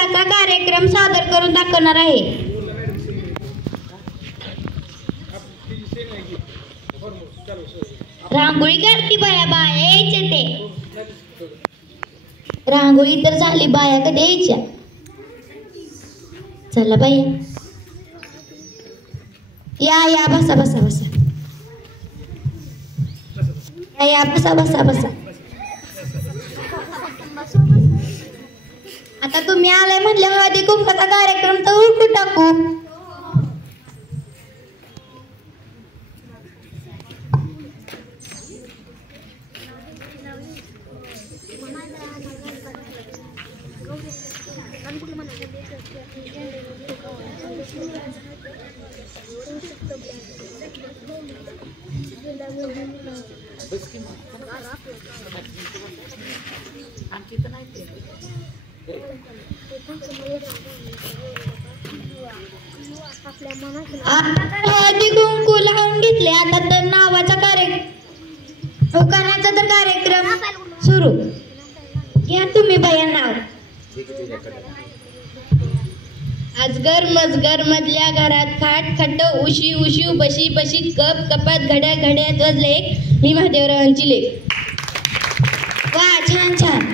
कुंकाचा कार्यक्रम सादर करून दाखवणार आहे. रांगोळी काढती बाया, बाया यायच्या ते. रांगोळी तर झाली, बाया कधी यायच्या. चला बाया, या या बसा बसा बसा, या बसा बसा बसा. आता तुम्ही आलाय म्हटल्यावर हळदी कुंकाचा कार्यक्रम तर उरकून टाकू. हळदी कुंकू लावून घेतले. आता तर नावाचा होकाराचा तर कार्यक्रम सुरू. घ्या तुम्ही बाया नाव. आजगर मजगर मधल्या घरात खाट खट उशी उशी बशी बशी कप कपात घड्या घड्यात वाजले मी महादेवरावांची लेक. वा छान छान.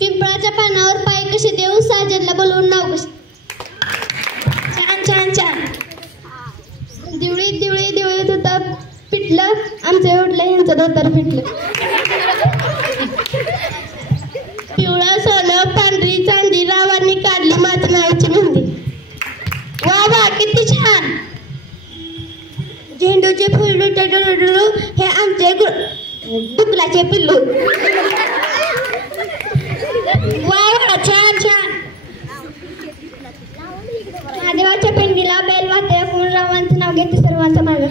पिंपळाच्या पानावर पाय कसे देऊन साजदला बोलवून नाव कसे. छान छान छान. दिवळी दिवळी दिवळीत होता पिटलं आमचं ओढलं यांचं धोतर फिटलं. पिवळं सोनं पांढरी चांदी रावांनी काढली माझ्या नावाची मेहंदी. वा वा किती छान. झेंडूचे फुल हे आमचे दुबलाचे पिल्लू. वा वा छान छान. महादेवाच्या पिंडीला बेल वाटते कोण रावांचं नाव घेते सर्वांचं माग.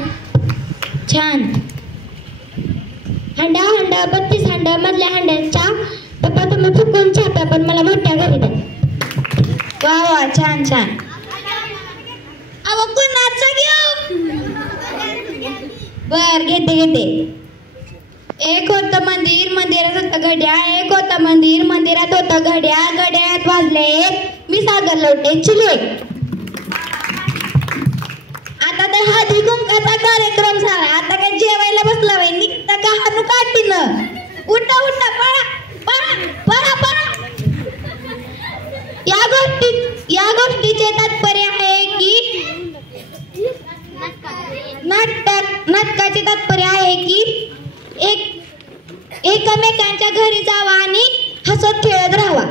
छान. हंडा हंडा 32 हंडा मधल्या हंड्याच्या पप्पा तुम्ही फुकून छाप्या पण मला मोठ्या घरी द्या. वा वा छान छान. अव कुणाचं घेऊ. बर घेते घेते. एक होतं मंदिर मंदिरात होतं घड्याळ. एक होतं मंदिर मंदिरात होतं घड्याळ. घड्याळात वाजले मी सागर लोटेची लेक. आता तर हळदी कुंकाचा कार्यक्रम झाला. आता काय जेवायला बसला बाई. निघता का हानू काढती न. उठा उठा पळा पळा पळा पळा. या गोष्टीचे तात्पर्य आहे की नाटकाचे तात्पर्य आहे की एकमेकांच्या घरी जावा आणि हसत खेळत राहावा.